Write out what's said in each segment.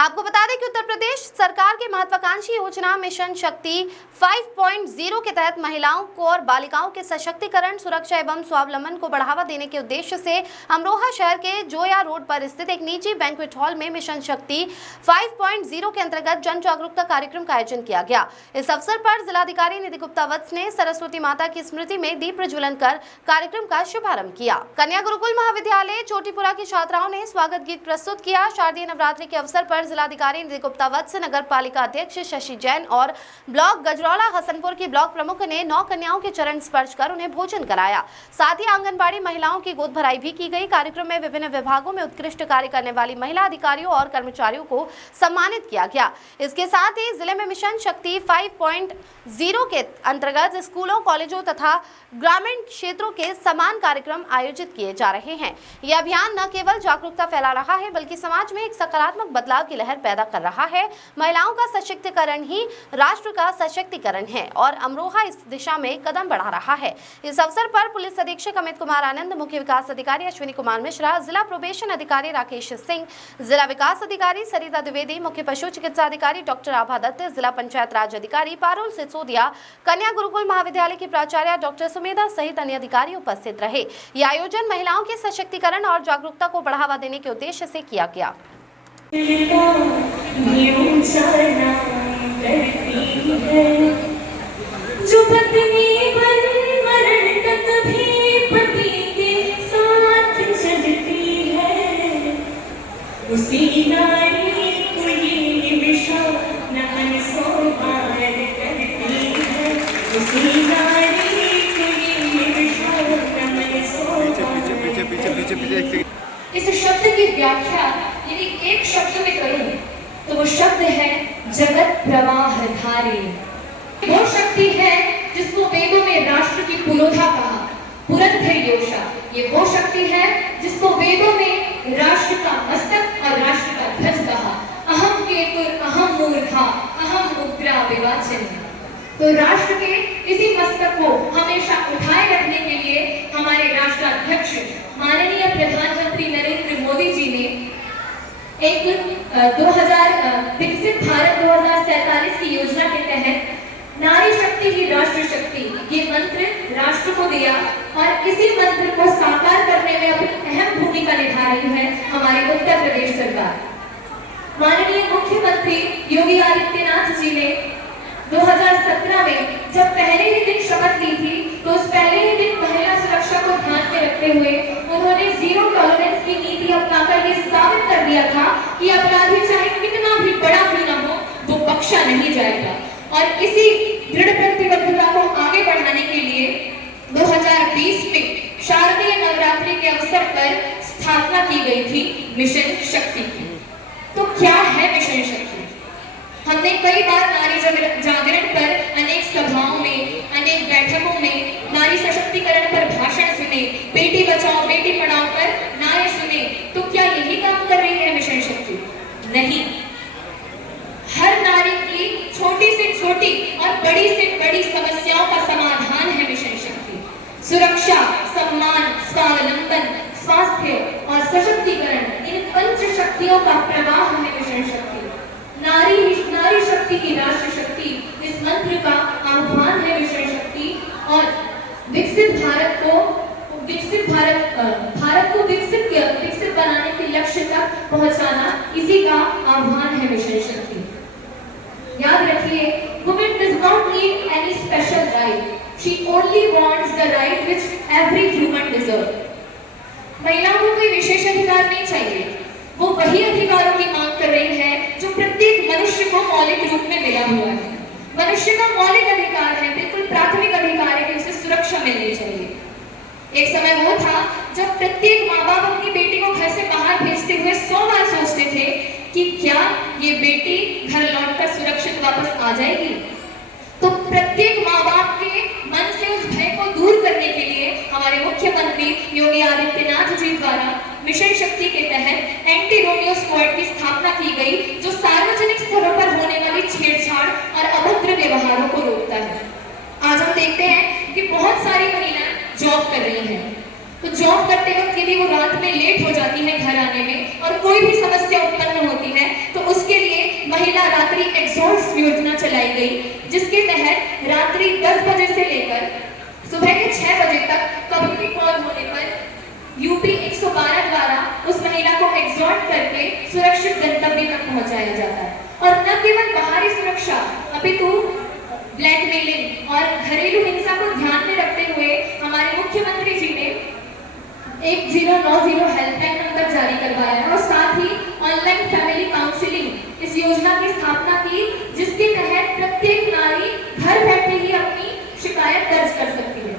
आपको बता दें कि उत्तर प्रदेश सरकार की महत्वाकांक्षी योजना मिशन शक्ति 5.0 के तहत महिलाओं को और बालिकाओं के सशक्तिकरण, सुरक्षा एवं स्वावलंबन को बढ़ावा देने के उद्देश्य से अमरोहा शहर के जोया रोड पर स्थित एक निजी बैंक्वेट हॉल में मिशन शक्ति 5.0 के अंतर्गत जन जागरूकता कार्यक्रम का आयोजन किया गया। इस अवसर पर जिलाधिकारी निधि गुप्ता वत्स ने सरस्वती माता की स्मृति में दीप प्रज्वलन कर कार्यक्रम का शुभारंभ किया। कन्या गुरुकुल महाविद्यालय चोटीपुरा की छात्राओं ने स्वागत गीत प्रस्तुत किया। शारदीय नवरात्रि के अवसर पर जिलाधिकारी निधि गुप्ता वत्स, नगर पालिका अध्यक्ष शशि जैन और ब्लॉक गजरौला हसनपुर की ब्लॉक प्रमुख ने 9 कन्याओं के चरण स्पर्श कर उन्हें भोजन कराया। साथ ही आंगनबाड़ी महिलाओं की गोद भराई भी की गई। कार्यक्रम में विभिन्न विभागों में उत्कृष्ट कार्य करने वाली महिला अधिकारियों और कर्मचारियों को सम्मानित किया गया। इसके साथ ही जिले में मिशन शक्ति 5.0 के अंतर्गत स्कूलों, कॉलेजों तथा ग्रामीण क्षेत्रों के समान कार्यक्रम आयोजित किए जा रहे हैं। यह अभियान न केवल जागरूकता फैला रहा है बल्कि समाज में एक सकारात्मक बदलाव की लहर पैदा कर रहा है। महिलाओं का सशक्तिकरण ही राष्ट्र का सशक्तिकरण है और अमरोहा इस दिशा में कदम बढ़ा रहा है। इस अवसर पर पुलिस अधीक्षक अमित कुमार आनंद, मुख्य विकास अधिकारी अश्विनी कुमार मिश्रा, जिला प्रोबेशन अधिकारी राकेश सिंह, जिला विकास अधिकारी सरिता द्विवेदी, मुख्य पशु चिकित्सा अधिकारी डॉक्टर आभा दत्त, जिला पंचायत राज अधिकारी पारुल सिसोदिया, कन्या गुरुकुल महाविद्यालय की प्राचार्य डॉक्टर सुमेधा सहित अन्य अधिकारी उपस्थित रहे। यह आयोजन महिलाओं के सशक्तिकरण और जागरूकता को बढ़ावा देने के उद्देश्य से किया गया। जो पत्नी बन मरण तक भी पति के साथ चलती है, उसी नारी को ये विषा न अनसोहार करती है, उसी नारी को ये विषा न अनसोहार। इस शब्द की व्याख्या यदि एक शब्द में करूं तो वो शब्द है जगत प्रवाह धारी। वो शक्ति है जिसको वेदों में राष्ट्र की पुरोधा कहा, पुरंधर योषा। ये वो शक्ति है जिसको वेदों में राष्ट्र का मस्तक और राष्ट्र का ध्वज कहा। अहम केतुर अहम मूर्धा अहम उग्रा विवाचन। तो राष्ट्र के इसी मस्तक को हमेशा उठाए रखने के लिए हमारे राष्ट्राध्यक्ष माननीय प्रधानमंत्री नरेंद्र मोदी जी ने एक विकसित भारत 2047 की योजना के तहत नारी शक्ति ही राष्ट्र शक्ति ये मंत्र राष्ट्र को दिया और इसी मंत्र को साकार करने में अपनी अहम भूमिका निभा रही है हमारी उत्तर प्रदेश सरकार। माननीय मुख्यमंत्री योगी आदित्यनाथ जी ने 2017 में जब पहले ही दिन शपथ ली थी तो उस पहले ही दिन महिला सुरक्षा को ध्यान में रखते हुए उन्होंने जीरो टॉलरेंस की नीति अपनाकर ये साबित कर दिया था कि अपराधी चाहे कितना भी बड़ा भी न हो वो बख्शा नहीं जाएगा। और इसी दृढ़ प्रतिबद्धता को आगे बढ़ाने के लिए 2020 में शारदीय नवरात्रि के अवसर पर स्थापना की गई थी मिशन शक्ति की। तो क्या है मिशन शक्ति? हमने कई बार नारी जागरण पर अनेक सभाओं में, अनेक बैठकों में नारी सशक्तिकरण पर भाषण सुने, बेटी बचाओ बेटी पढ़ाओ पर नारे सुने। तो क्या यही काम कर रही है मिशन शक्ति? नहीं। हर नारी की छोटी से छोटी और बड़ी से बड़ी समस्याओं का समाधान है मिशन शक्ति। सुरक्षा, सम्मान, स्वावलंबन, स्वास्थ्य और सशक्तिकरण, इन पंच शक्तियों का प्रवाह है मिशन शक्ति। नारी शक्ति की राष्ट्र शक्ति, इस मंत्र का आह्वान है मिशन शक्ति। और विकसित भारत को विकसित बनाने के लक्ष्य तक पहुंचाना, इसी का आह्वान है मिशन शक्ति। याद रखिए, women does not need any special right. She only wants the right which every human deserves. महिलाओं को कोई विशेष अधिकार नहीं चाहिए, वो वही अधिकारों की मांग कर रही है जो प्रत्येक मनुष्य को मौलिक रूप में मिला हुआ है। मनुष्य का मौलिक अधिकार है, बिल्कुल प्राथमिक अधिकार है कि उसे सुरक्षा मिलनी चाहिए। एक समय वो था जब प्रत्येक माँ बाप अपनी बेटी को घर से बाहर भेजते हुए 100 बार सोचते थे कि क्या ये बेटी घर लौटकर सुरक्षित वापस आ जाएगी। तो प्रत्येक माँ बाप के मन से उस भय को दूर करने के लिए हमारे मुख्यमंत्री योगी आदित्यनाथ जी द्वारा मिशन शक्ति के तहत एंटी रोमियो स्क्वाड की स्थापना की गई, जो सार्वजनिक स्थलों पर होने वाली छेड़छाड़ और अभद्र व्यवहारों को रोकता है। आज हम देखते हैं कि बहुत सारी महिलाएं जॉब कर रही हैं, तो जॉब करते वक्त यदि वो रात में लेट हो जाती है घर आने में और कोई भी समस्या उत्पन्न होती है तो उसके महिला रात्रि एक्सॉर्ट्स योजना चलाई गई, जिसके तहत रात्रि 10 बजे से लेकर सुबह के 6 बजे तक कभी भी कॉल होने पर यूपी 112 द्वारा उस महिला को एक्सॉर्ट करके सुरक्षित गंतव्य तक पहुंचाया जाता है। और न केवल बाहरी सुरक्षा अपितु ब्लैकमेलिंग और घरेलू हिंसा को ध्यान में रखते हुए हमारे मुख्यमंत्री जी ने 1090 हेल्पलाइन नंबर जारी करवाया है और साथ ही ऑनलाइन फैमिली काउंसलिंग इस योजना की स्थापना की, जिसके तहत प्रत्येक नारी घर बैठे ही अपनी शिकायत दर्ज कर सकती है।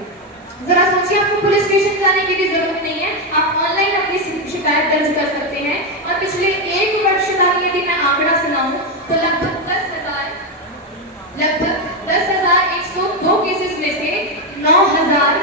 जरा सोचिए, आपको पुलिस स्टेशन जाने की भी जरूरत नहीं है, आप ऑनलाइन अपनी शिकायत दर्ज कर सकते हैं। और पिछले 1 वर्ष का यदि मैं आंकड़ा सुनाऊं तो लगभग 10,102 केसेस में से 9,000